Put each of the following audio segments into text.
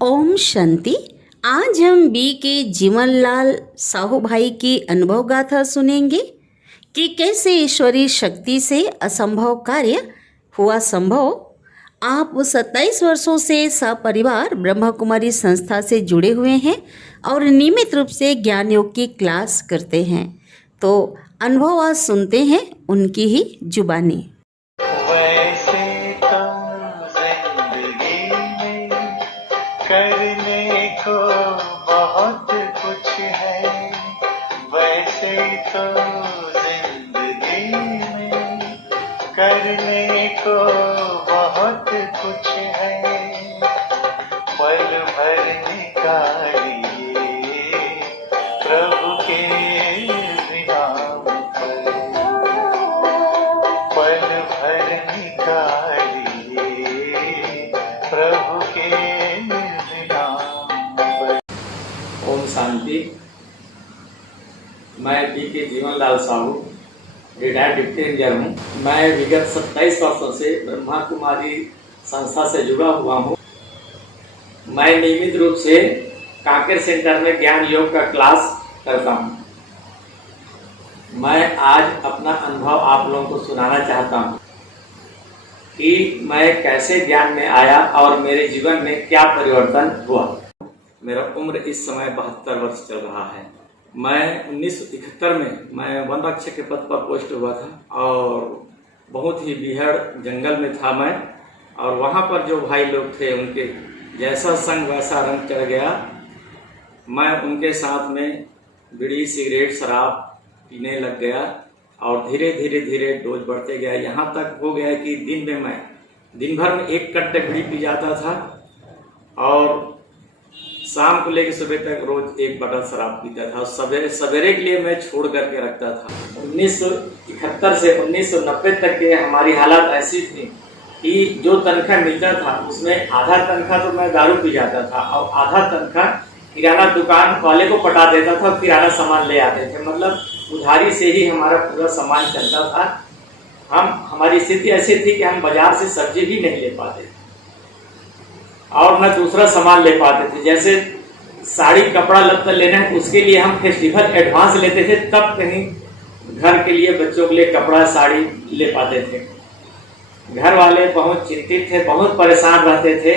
ओम शांति। आज हम B K Jeevanlal Sahu भाई की अनुभव गाथा सुनेंगे कि कैसे ईश्वरीय शक्ति से असंभव कार्य हुआ संभव। आप 27 वर्षों से सपरिवार ब्रह्मा कुमारी संस्था से जुड़े हुए हैं और नियमित रूप से ज्ञान योग की क्लास करते हैं। तो अनुभव आज सुनते हैं उनकी ही जुबानी। करने को बहुत कुछ है, वैसे तो जिंदगी में करने को बहुत कुछ है। पल भर निकालिए प्रभु के विराम पर, पल भर निकालिए प्रभु के। ओम शांति। मैं B K Jeevanlal Sahu retired deputy engineer हूँ। मैं विगत 27 वर्षों से ब्रह्मा कुमारी संस्था से जुड़ा हुआ हूँ। मैं नियमित रूप से कांकेर सेंटर में ज्ञान योग का क्लास करता हूँ। मैं आज अपना अनुभव आप लोगों को सुनाना चाहता हूँ कि मैं कैसे ज्ञान में आया और मेरे जीवन में क्या परिवर्तन हुआ। मेरा उम्र इस समय 72 वर्ष चल रहा है। मैं 1971 में मैं वन रक्षक के पद पर पोस्ट हुआ था और बहुत ही बीहड़ जंगल में था मैं, और वहाँ पर जो भाई लोग थे उनके जैसा संग वैसा रंग चढ़ गया। मैं उनके साथ में बीड़ी सिगरेट शराब पीने लग गया और धीरे धीरे डोज बढ़ते गया। यहाँ तक हो गया कि दिन भर में 1 कट्टे बीड़ी पी जाता था और शाम को लेकर सुबह तक रोज 1 बॉटल शराब पीता था। सवेरे के लिए मैं छोड़ करके रखता था। 1971 से 1990 तक के हमारी हालत ऐसी थी कि जो तनख्वाह मिलता था उसमें आधा तनख्वाह तो मैं दारू पी जाता था और आधा तनख्वाह किराना दुकान वाले को पटा देता था। किराना सामान ले आते थे, मतलब उधारी से ही हमारा पूरा सामान चलता था। हमारी स्थिति ऐसी थी कि हम बाजार से सब्जी भी नहीं ले पाते और न दूसरा सामान ले पाते थे। जैसे साड़ी कपड़ा लत्ता लेना है उसके लिए हम फेस्टिवल एडवांस लेते थे, तब कहीं घर के लिए बच्चों के लिए कपड़ा साड़ी ले पाते थे। घर वाले बहुत चिंतित थे, बहुत परेशान रहते थे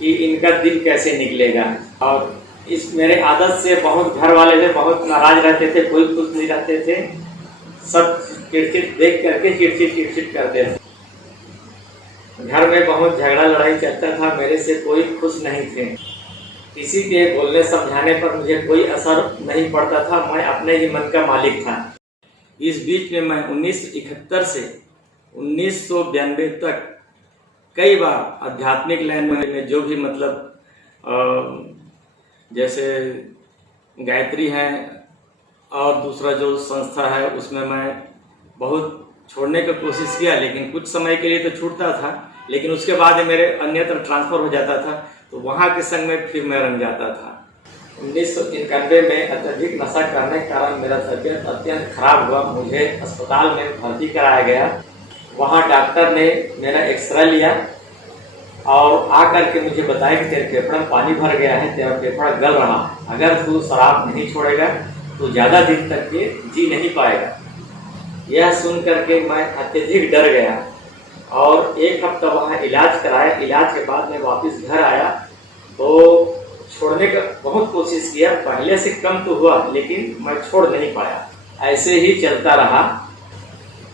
कि इनका दिन कैसे निकलेगा। और इस मेरे आदत से बहुत घर वाले थे बहुत नाराज रहते थे, कोई खुश नहीं रहते थे। सब चिड़चिड़ देख करके चिड़चिड़ करते थे। घर में बहुत झगड़ा लड़ाई चलता था, मेरे से कोई खुश नहीं थे। किसी के बोलने समझाने पर मुझे कोई असर नहीं पड़ता था, मैं अपने ही मन का मालिक था। इस बीच में मैं 1971 से 1992 तक कई बार आध्यात्मिक लाइन में जो भी मतलब जैसे गायत्री है और दूसरा जो संस्था है उसमें मैं बहुत छोड़ने की कोशिश किया, लेकिन कुछ समय के लिए तो छूटता था, लेकिन उसके बाद मेरे अन्यत्र ट्रांसफर हो जाता था तो वहाँ के संग में फिर मैं रंग जाता था। 1991 में अत्यधिक नशा करने के कारण मेरा तबीयत अत्यंत खराब हुआ। मुझे अस्पताल में भर्ती कराया गया। वहाँ डॉक्टर ने मेरा एक्सरे लिया और आकर के मुझे बताया कि तेरे फेफड़े में पानी भर गया है, तेरा फेफड़ा गल रहा है, अगर तू शराब नहीं छोड़ेगा तो ज़्यादा दिन तक के जी नहीं पाएगा। यह सुन करके मैं अत्यधिक डर गया और 1 हफ्ता वहाँ इलाज कराया। इलाज के बाद मैं वापस घर आया तो छोड़ने का बहुत कोशिश किया, पहले से कम तो हुआ लेकिन मैं छोड़ नहीं पाया। ऐसे ही चलता रहा।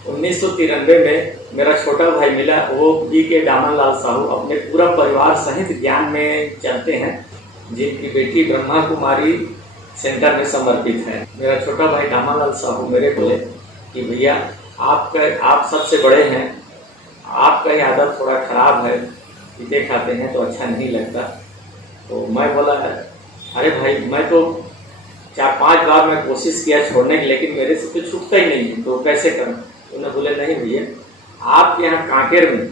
1993 में मेरा छोटा भाई मिला, वो बी के दामनलाल साहू अपने पूरा परिवार सहित ज्ञान में चलते हैं, जिनकी बेटी ब्रह्मा कुमारी सेंटर में समर्पित है। मेरा छोटा भाई दामनलाल साहू मेरे बोले कि भैया आप सबसे बड़े हैं, आपका ही आदत थोड़ा खराब है, पीते खाते हैं तो अच्छा नहीं लगता। तो मैं बोला अरे भाई मैं तो 4-5 बार मैं कोशिश किया छोड़ने की, लेकिन मेरे से तो छूटता ही नहीं है, तो कैसे करूं। उन्होंने बोले नहीं भैया, आपके यहाँ कांकेर में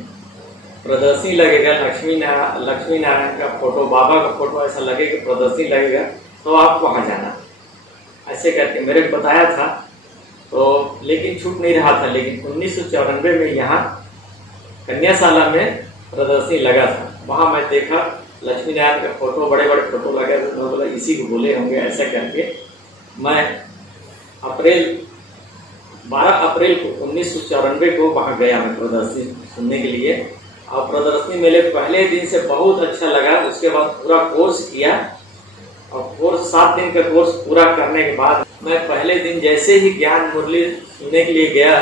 प्रदर्शनी लगेगा, लक्ष्मी नारायण का फोटो, बाबा का फोटो ऐसा लगेगा, प्रदर्शनी लगेगा, तो आप वहाँ जाना। ऐसे करके मेरे को बताया था तो, लेकिन छूट नहीं रहा था। लेकिन 1994 में यहाँ कन्याशाला में प्रदर्शनी लगा था, वहाँ मैं देखा लक्ष्मी नारायण का फोटो, बड़े बड़े फोटो लगे थे, तो बोला इसी को बोले होंगे ऐसा करके। मैं 12 अप्रैल को 1994 को वहाँ गया मैं प्रदर्शनी सुनने के लिए, और प्रदर्शनी मेरे पहले दिन से बहुत अच्छा लगा। उसके बाद पूरा कोर्स किया, और कोर्स 7 दिन का कोर्स पूरा करने के बाद मैं पहले दिन जैसे ही ज्ञान मुरली सुनने के लिए गया,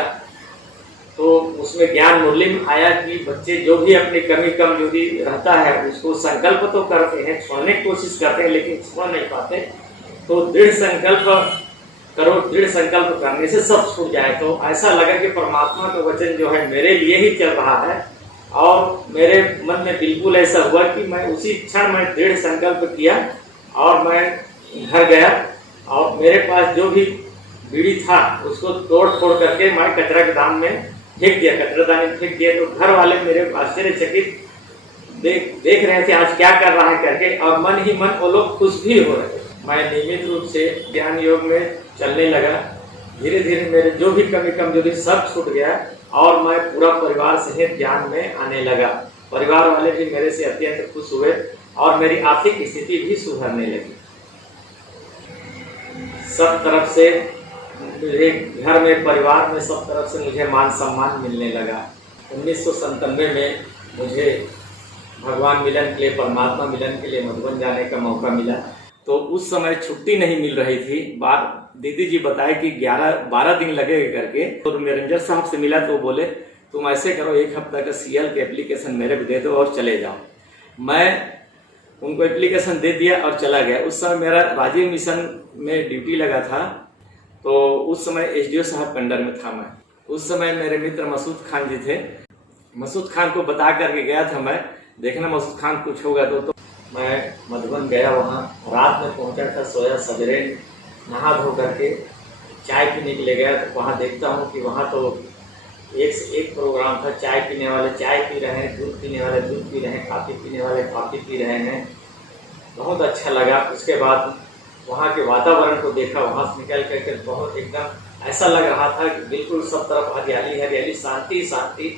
तो उसमें ज्ञान मुरली में आया कि बच्चे जो भी अपनी कमी कमजोरी रहता है उसको संकल्प तो करते हैं, छोड़ने की कोशिश करते हैं, लेकिन छोड़ नहीं पाते। तो दृढ़ संकल्प करो, दृढ़ संकल्प करने से सब छूट जाए। तो ऐसा लगा कि परमात्मा का वचन जो है मेरे लिए ही चल रहा है, और मेरे मन में बिल्कुल ऐसा हुआ कि मैं उसी क्षण में दृढ़ संकल्प किया, और मैं घर गया, और मेरे पास जो भी बीड़ी था उसको तोड़ फोड़ करके मैं कचरा के दाम में फेंक दिया, कचरादानी में फेंक दिया। तो घर वाले मेरे आश्चर्यचकित देख रहे थे आज क्या कर रहा है करके, और मन ही मन वो लोग खुश भी हो रहे थे। मैं नियमित रूप से ज्ञान योग में चलने लगा। धीरे धीरे मेरे जो भी कमी कमजोरी सब छूट गया, और मैं पूरा परिवार सहित ज्ञान में आने लगा। परिवार वाले भी मेरे से अत्यंत खुश हुए, और मेरी आर्थिक स्थिति भी सुधरने लगी। सब तरफ से मेरे घर में, परिवार में, सब तरफ से मुझे मान सम्मान मिलने लगा। 1997 में मुझे भगवान मिलन के लिए, परमात्मा मिलन के लिए मधुबन जाने का मौका मिला। तो उस समय छुट्टी नहीं मिल रही थी। दीदी जी बताए कि 12 दिन लगेगा करके। तो निरंजन साहब से मिला तो बोले तुम ऐसे करो, 1 हफ्ता का CL के एप्लीकेशन मेरे को दे दो और चले जाओ। मैं उनको एप्लीकेशन दे दिया और चला गया। उस समय मेरा राजीव मिशन में ड्यूटी लगा था, तो उस समय SDO साहब के अंडर में था मैं। उस समय मेरे मित्र मसूद खान जी थे। मसूद खान को बता करके गया था मैं, देखना मसूद खान कुछ होगा तो मैं मधुबन गया। वहाँ रात में पहुँचा था, सोया, सवेरे नहा धो करके चाय पीने के लिए गया। तो वहाँ देखता हूँ कि वहाँ तो एक से एक प्रोग्राम था। चाय पीने वाले चाय पी रहे हैं, दूध पीने वाले दूध पी रहे हैं, कॉफ़ी पीने वाले कॉफ़ी पी रहे हैं। बहुत अच्छा लगा। उसके बाद वहाँ के वातावरण को देखा, वहाँ से निकल करके बहुत एकदम ऐसा लग रहा था कि बिल्कुल सब तरफ हरियाली हरियाली, शांति शांति।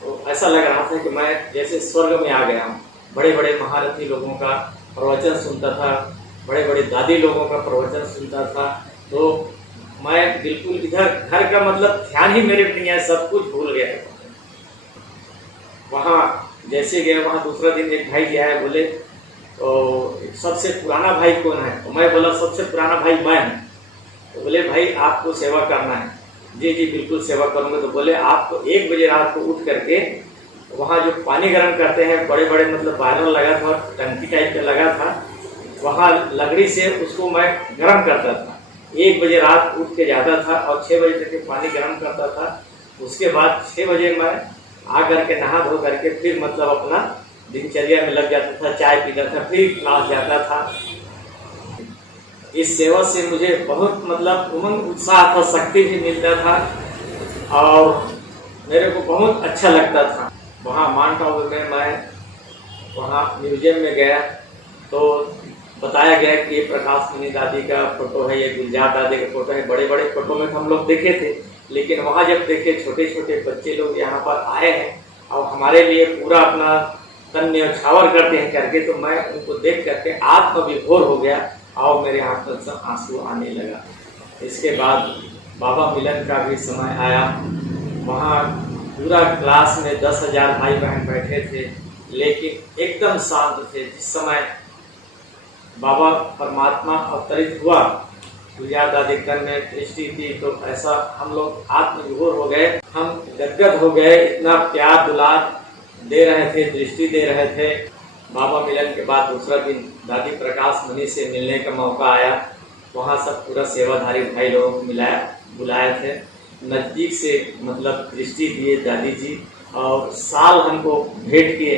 तो ऐसा लग रहा था कि मैं जैसे स्वर्ग में आ गया हूँ। बड़े बड़े महारथी लोगों का प्रवचन सुनता था, बड़े बड़े दादी लोगों का प्रवचन सुनता था। तो मैं बिल्कुल इधर घर का मतलब ध्यान ही मेरे पे नहीं आया, सब कुछ भूल गया। वहाँ जैसे गया, वहाँ दूसरा दिन एक भाई जी आए, बोले तो सबसे पुराना भाई कौन है? तो मैं बोला सबसे पुराना भाई मैं हूँ। तो बोले भाई आपको सेवा करना है। जी जी बिल्कुल सेवा करूँगा। तो बोले आपको 1 बजे रात को उठ करके वहाँ जो पानी गर्म करते हैं, बड़े बड़े मतलब बायरन लगा था, टंकी टाइप का लगा था, वहाँ लकड़ी से उसको मैं गर्म करता था। 1 बजे रात उठ के जाता था और 6 बजे तक पानी गर्म करता था। उसके बाद 6 बजे मैं आ करके नहा धो करके फिर मतलब अपना दिनचर्या में लग जाता था, चाय पीता था, फिर क्लास जाता था। इस सेवा से मुझे बहुत मतलब उमंग, उत्साह था, शक्ति भी मिलता था, और मेरे को बहुत अच्छा लगता था। वहाँ माउंट आबू में मैं वहाँ म्यूजियम में गया तो बताया गया कि ये प्रकाश मणि दादी का फोटो है, ये गुलजार दादी का फोटो है। बड़े बड़े फोटो में हम लोग देखे थे, लेकिन वहाँ जब देखे छोटे छोटे बच्चे लोग यहाँ पर आए हैं और हमारे लिए पूरा अपना तन न्यौछावर करते हैं करके, तो मैं उनको देख करके आत्मविभोर हो गया और मेरे आंख में से आंसू आने लगा। इसके बाद बाबा मिलन का भी समय आया। वहाँ पूरा क्लास में 10,000 भाई बहन बैठे थे, लेकिन एकदम शांत थे। जिस समय बाबा परमात्मा अवतरित हुआ, गुलजार दादी कर में दृष्टि थी, तो ऐसा हम लोग आत्मविभोर हो गए, हम गदगद हो गए। इतना प्यार दुलार दे रहे थे, दृष्टि दे रहे थे। बाबा मिलन के बाद दूसरा दिन दादी प्रकाश मणि से मिलने का मौका आया। वहाँ सब पूरा सेवाधारी भाई लोगों को बुलाए थे, नज़दीक से मतलब दृष्टि दिए दादी जी, और साल हमको भेंट किए,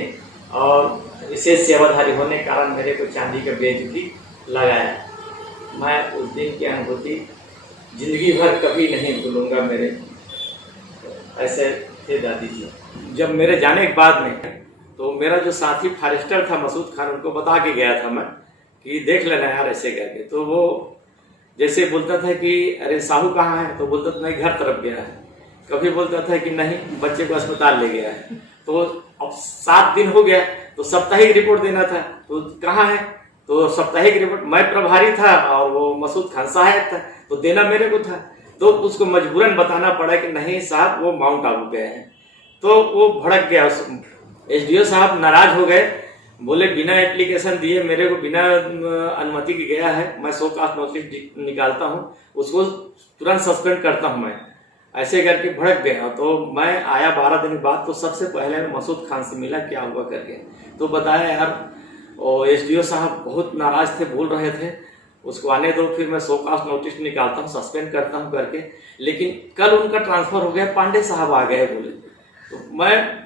और विशेष सेवाधारी होने के कारण मेरे को चांदी का बेच भी लगाया। मैं उस दिन की अनुभूति जिंदगी भर कभी नहीं भूलूंगा। मेरे ऐसे थे दादी जी। जब मेरे जाने के बाद में तो मेरा जो साथी फॉरेस्टर था मसूद खान, उनको बता के गया था मैं कि देख लेना यार ऐसे करके। तो वो जैसे बोलता था कि अरे साहू कहाँ है, तो बोलता था नहीं घर तरफ गया है। कभी बोलता था कि नहीं बच्चे को अस्पताल ले गया है। तो अब 7 दिन हो गया, तो साप्ताहिक रिपोर्ट देना था, तो कहाँ है, तो साप्ताहिक रिपोर्ट मैं प्रभारी था और वो मसूद खान सहायक था, तो देना मेरे को था। तो उसको मजबूरन बताना पड़ा कि नहीं साहब वो माउंट आबू गए हैं। तो वो भड़क गया, एसडीओ साहब नाराज हो गए, बोले बिना एप्लीकेशन दिए मेरे को बिना अनुमति के गया है, मैं शो कॉज नोटिस निकालता हूँ, उसको तुरंत सस्पेंड करता हूँ मैं, ऐसे करके भड़क गया। तो मैं आया 12 दिन बाद, तो सबसे पहले मैं मसूद खान से मिला, क्या हुआ करके, तो बताया यार और एसडीओ साहब बहुत नाराज थे, बोल रहे थे उसको आने दो, फिर मैं शो कॉज नोटिस निकालता हूँ, सस्पेंड करता हूँ करके। लेकिन कल उनका ट्रांसफर हो गया, पांडे साहब आ गए बोले, तो मैं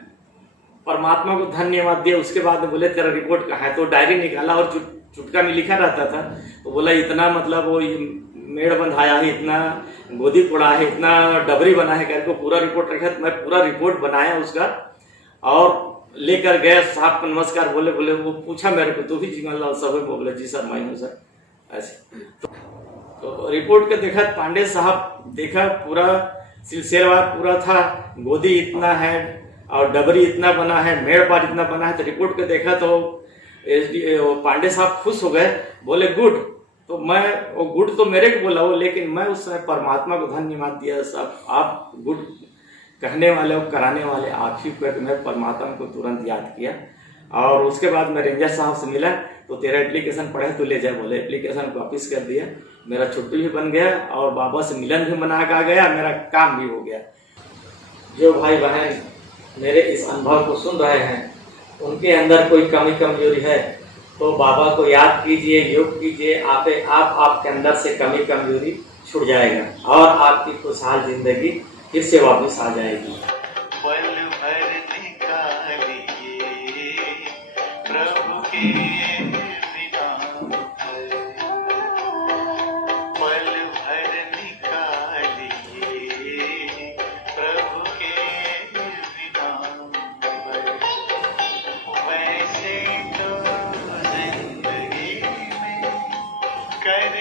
परमात्मा को धन्यवाद दिया। उसके बाद बोले तेरा रिपोर्ट कहाँ है, तो डायरी निकाला और चुटका में लिखा रहता था, तो बोला इतना मतलब वो मेड़ बंधाया है, इतना गोदी फोड़ा है, इतना डबरी बना है करके पूरा रिपोर्ट रखा। तो मैं पूरा रिपोर्ट बनाया उसका और लेकर गए, साहब को नमस्कार बोले, वो पूछा मेरे को, तो भी जीवनलाल साहब बोले जी सर मैं हूँ सर, ऐसे। तो रिपोर्ट के देखा, पांडे साहब देखा पूरा सिलसिलेवार पूरा था, गोदी इतना है और डबरी इतना बना है, मेड़ पार इतना बना है। तो रिपोर्ट को देखा तो पांडे साहब खुश हो गए, बोले गुड। तो मैं वो गुड तो मेरे को बोला वो, लेकिन मैं उस समय परमात्मा को धन्यवाद दिया, साहब आप गुड कहने वाले और कराने वाले आप ही को, मैं परमात्मा को तुरंत याद किया। और उसके बाद मैं रेंजर साहब से मिला, तो तेरा एप्लीकेशन पढ़े तो ले जाए, बोले एप्लीकेशन वापिस कर दिया, मेरा छुट्टी भी बन गया और बाबा से मिलन भी मना कर गया, मेरा काम भी हो गया। जो भाई बहन मेरे इस अनुभव को सुन रहे हैं, उनके अंदर कोई कमी कमजोरी है तो बाबा को याद कीजिए, योग कीजिए, आपके अंदर से कमी कमजोरी छूट जाएगा और आपकी खुशहाल जिंदगी फिर से वापस आ जाएगी। पल भर निकालिए प्रभु के बिना, पल भर निकालिए प्रभु के बिना, वैसे तो जिंदगी में कर